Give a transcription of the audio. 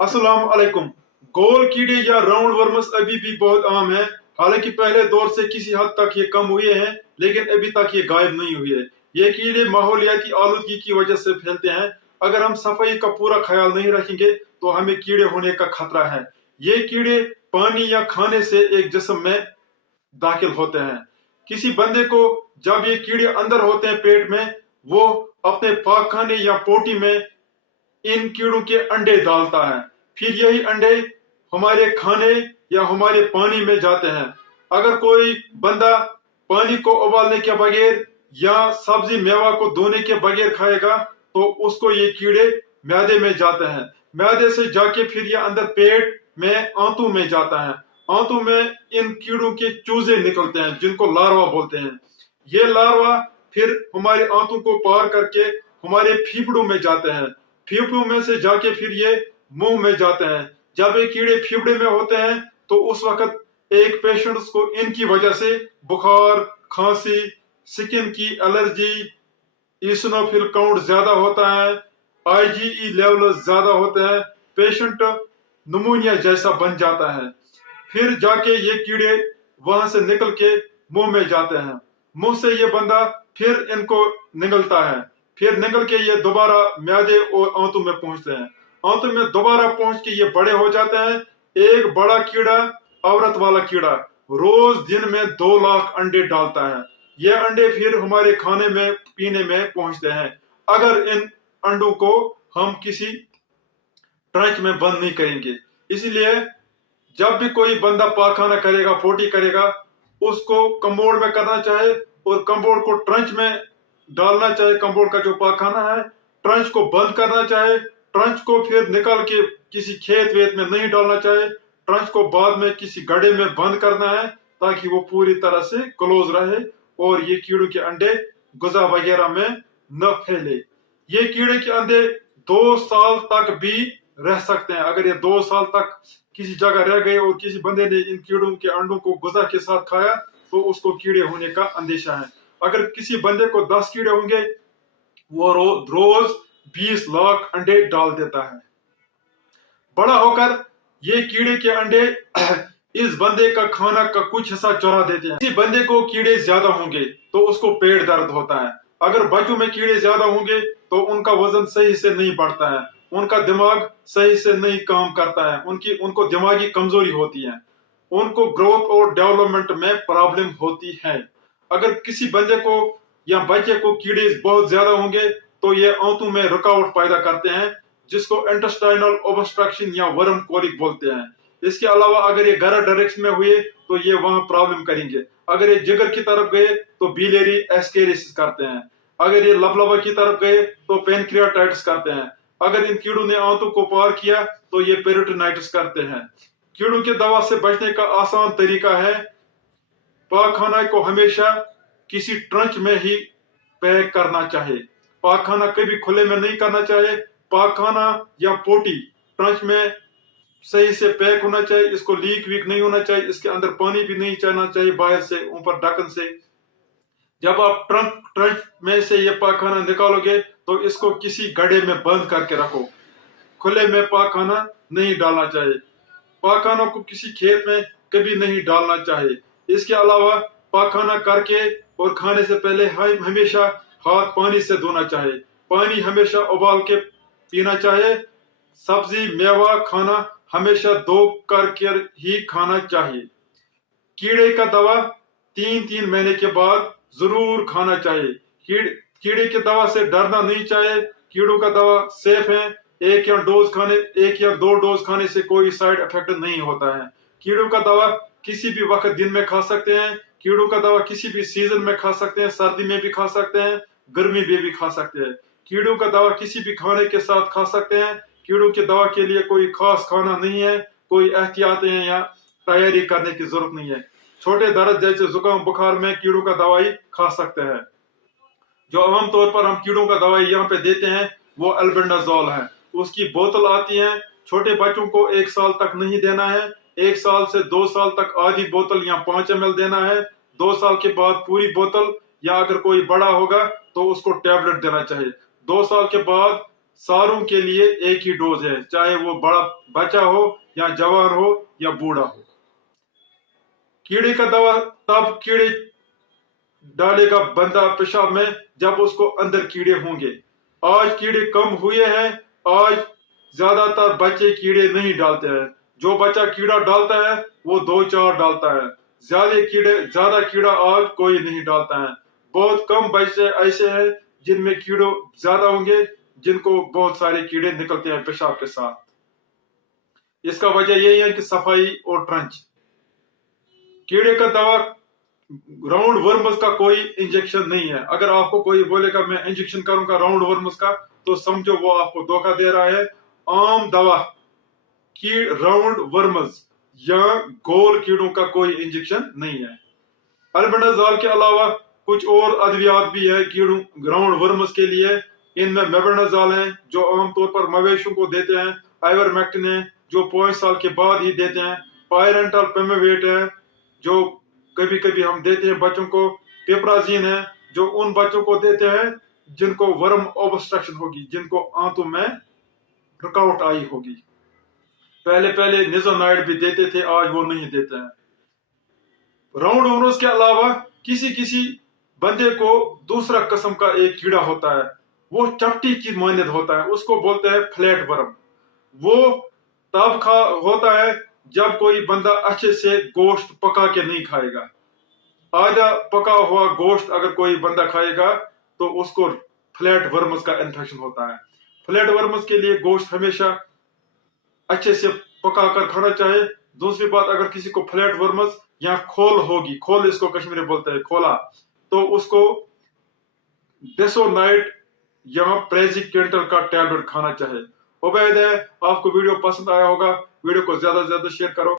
अस्सलाम वालेकुम। गोल कीड़े या राउंड वर्म्स अभी भी बहुत आम है। हालांकि पहले दौर से किसी हद तक ये कम हुए हैं, लेकिन अभी तक ये गायब नहीं हुए। ये कीड़े माहौलियाती आलूदगी की वजह से फैलते हैं। अगर हम सफाई का पूरा ख्याल नहीं रखेंगे तो हमें कीड़े होने का खतरा है। ये कीड़े पानी या खाने से एक जिस्म में दाखिल होते हैं। किसी बंदे को जब ये कीड़े अंदर होते हैं पेट में, वो अपने पाखाने या पोटी में इन कीड़ों के अंडे डालता है। फिर यही अंडे हमारे खाने या हमारे पानी में जाते हैं। अगर कोई बंदा पानी को उबालने के बगैर या सब्जी मेवा को धोने के बगैर खाएगा तो उसको ये कीड़े मैदे में जाते हैं। मैदे से जाके फिर ये अंदर पेट में आंतों में जाता है। आंतों में इन कीड़ों के चूजे निकलते हैं जिनको लार्वा बोलते हैं। ये लार्वा फिर हमारे आंतों को पार करके हमारे फेफड़ों में जाते हैं। फेफड़ों में से जाके फिर ये मुंह में जाते हैं। जब ये कीड़े फेफड़े में होते हैं तो उस वक्त एक पेशेंट को इनकी वजह से बुखार, खांसी, स्किन की एलर्जी, इसिनोफिल काउंट ज्यादा होता है, आईजीई लेवल ज्यादा होते हैं, पेशेंट निमोनिया जैसा बन जाता है। फिर जाके ये कीड़े वहां से निकल के मुंह में जाते हैं। मुंह से ये बंदा फिर इनको निगलता है। फिर निकल के ये दोबारा मैदे और आंतों में पहुंचते हैं। आंतों में दोबारा पहुंच के ये बड़े हो जाते हैं। एक बड़ा कीड़ा, औरत वाला कीड़ा, रोज दिन में 2 लाख अंडे डालता है। ये अंडे फिर हमारे खाने में, पीने में पहुंचते हैं, अगर इन अंडों को हम किसी ट्रंच में बंद नहीं करेंगे। इसलिए जब भी कोई बंदा पाखाना करेगा, पोटी करेगा, उसको कम्बोर्ड में करना चाहे और कम्बोर्ड को ट्रंच में डालना चाहे। कम्बोर्ड का जो पाखाना है, ट्रंच को बंद करना चाहे। ट्रंच को फिर निकाल के किसी खेत वेत में नहीं डालना चाहे। ट्रंच को बाद में किसी गड्ढे में बंद करना है ताकि वो पूरी तरह से क्लोज रहे और ये कीड़ों के अंडे गुजा वगैरह में न फैले। ये कीड़े के अंडे 2 साल तक भी रह सकते हैं। अगर ये 2 साल तक किसी जगह रह गए और किसी बंदे ने इन कीड़ों के अंडों को गुजा के साथ खाया तो उसको कीड़े होने का अंदेशा है। अगर किसी बंदे को 10 कीड़े होंगे, वो रोज 20 लाख अंडे डाल देता है। बड़ा होकर ये कीड़े के अंडे इस बंदे का खाना का कुछ हिस्सा चुरा देते हैं। किसी बंदे को कीड़े ज्यादा होंगे तो उसको पेट दर्द होता है। अगर बच्चों में कीड़े ज्यादा होंगे तो उनका वजन सही से नहीं बढ़ता है, उनका दिमाग सही से नहीं काम करता है, उनको दिमागी कमजोरी होती है, उनको ग्रोथ और डेवलपमेंट में प्रॉब्लम होती है। अगर किसी बंदे को या बच्चे को कीड़े बहुत ज्यादा होंगे तो ये आंतों में रुकावट पैदा करते हैं, जिसको इंटेस्टाइनल ऑब्स्ट्रक्शन या वर्म कोलिक बोलते हैं। इसके अलावा अगर ये गलत डायरेक्शन में हुए तो ये वहां प्रॉब्लम करेंगे। अगर ये जिगर की तरफ गए तो बिलियरी एस्केरिसिस करते हैं। अगर ये लबलबा की तरफ गए तो पेनक्रियाटाइटिस करते हैं। अगर इन कीड़ों ने आंतों को पार किया तो ये पेरिटोनाइटिस करते हैं। कीड़ों की दवा से बचने का आसान तरीका है, पाखाना को हमेशा किसी ट्रंच में ही पैक करना चाहिए। पाखाना कभी खुले में नहीं करना चाहिए। पाखाना या पोटी ट्रंच में सही से पैक होना चाहिए। इसको लीक वीक नहीं होना चाहिए। इसके अंदर पानी भी नहीं जाना चाहिए बाहर से, ऊपर ढक्कन से। जब आप ट्रंच में से ये पाखाना निकालोगे तो इसको किसी गड्ढे में बंद करके रखो। खुले में पाखाना नहीं डालना चाहिए। पाखाना को किसी खेत में कभी नहीं डालना चाहिए। इसके अलावा पाखाना करके और खाने से पहले हमेशा हाथ पानी से धोना चाहिए। पानी हमेशा उबाल के पीना चाहिए। सब्जी मेवा खाना हमेशा धो करके ही खाना चाहिए। कीड़े का दवा 3-3 महीने के बाद जरूर खाना चाहिए। कीड़े की दवा से डरना नहीं चाहिए। कीड़ों का दवा सेफ है। 1 या 2 डोज खाने से कोई साइड इफेक्ट नहीं होता है। कीड़ों का दवा किसी भी वक्त दिन में खा सकते हैं। कीड़ों का दवा किसी भी सीजन में खा सकते हैं। सर्दी में भी खा सकते हैं, गर्मी में भी खा सकते हैं। कीड़ों का दवा किसी भी खाने के साथ खा सकते हैं। कीड़ों की दवा के लिए कोई खास खाना नहीं है, कोई एहतियातें या तैयारी करने की जरूरत नहीं है। छोटे दर्द जैसे जुकाम बुखार में कीड़ों का दवाई खा सकते हैं। जो आमतौर पर हम कीड़ों का दवाई यहाँ पे देते हैं वो अल्बेंडाजोल है। उसकी बोतल आती है। छोटे बच्चों को 1 साल तक नहीं देना है। 1 साल से 2 साल तक आधी बोतल या 5 ml देना है। 2 साल के बाद पूरी बोतल, या अगर कोई बड़ा होगा तो उसको टैबलेट देना चाहिए। 2 साल के बाद सारों के लिए एक ही डोज है, चाहे वो बड़ा बच्चा हो या जवान हो या बूढ़ा हो। कीड़े का दवा तब कीड़े डालेगा बंदा पेशाब में जब उसको अंदर कीड़े होंगे। आज कीड़े कम हुए हैं, आज ज्यादातर बच्चे कीड़े नहीं डालते हैं। जो बच्चा कीड़ा डालता है वो 2-4 डालता है, ज्यादा कीड़ा आज कोई नहीं डालता है। बहुत कम बच्चे ऐसे हैं जिनमें कीड़ों ज्यादा होंगे, जिनको बहुत सारे कीड़े निकलते हैं पेशाब के साथ। इसका वजह यही है कि सफाई और ट्रंच। कीड़े का दवा राउंड वर्म्स का कोई इंजेक्शन नहीं है। अगर आपको कोई बोलेगा मैं इंजेक्शन करूंगा राउंड वर्म्स का, तो समझो वो आपको धोखा दे रहा है। आम दवा की राउंड वर्म्स या गोल कीड़ों का कोई इंजेक्शन नहीं है। अल्बेंडाजोल के अलावा कुछ और अद्वियात भी है कीड़ों राउंड वर्म्स के लिए। इनमें मेबेंडाजोल है जो आमतौर पर मवेशियों को देते हैं, आइवरमेक्टिन है जो 5 साल के बाद ही देते हैं, पायरेंटल पेमेवेट है जो कभी कभी हम देते हैं बच्चों को, पेपराजीन है जो उन बच्चों को देते हैं जिनको वर्म ऑब्स्ट्रक्शन होगी, जिनको आंतों में रुकावट आई होगी। पहले निजोनाइड भी देते थे, आज वो नहीं देते हैं। राउंड वर्म्स के अलावा किसी बंदे को दूसरा किस्म का एक कीड़ा होता है, वो चपटी की मानद होता है, उसको बोलते हैं फ्लैट वर्म। वो तब होता है जब कोई बंदा अच्छे से गोश्त पका के नहीं खाएगा। आधा पका हुआ गोश्त अगर कोई बंदा खाएगा तो उसको फ्लैट वर्म्स का इन्फेक्शन होता है। फ्लैट वर्म्स के लिए गोश्त हमेशा अच्छे से पका कर खाना चाहिए। दूसरी बात, अगर किसी को फ्लैट वर्म्स या खोल होगी, खोल इसको कश्मीरी बोलते हैं, खोला, तो उसको डेसोनाइट या प्रेजिकेंटर का टैबलेट खाना चाहिए। उम्मीद है आपको वीडियो पसंद आया होगा। वीडियो को ज्यादा से ज्यादा शेयर करो।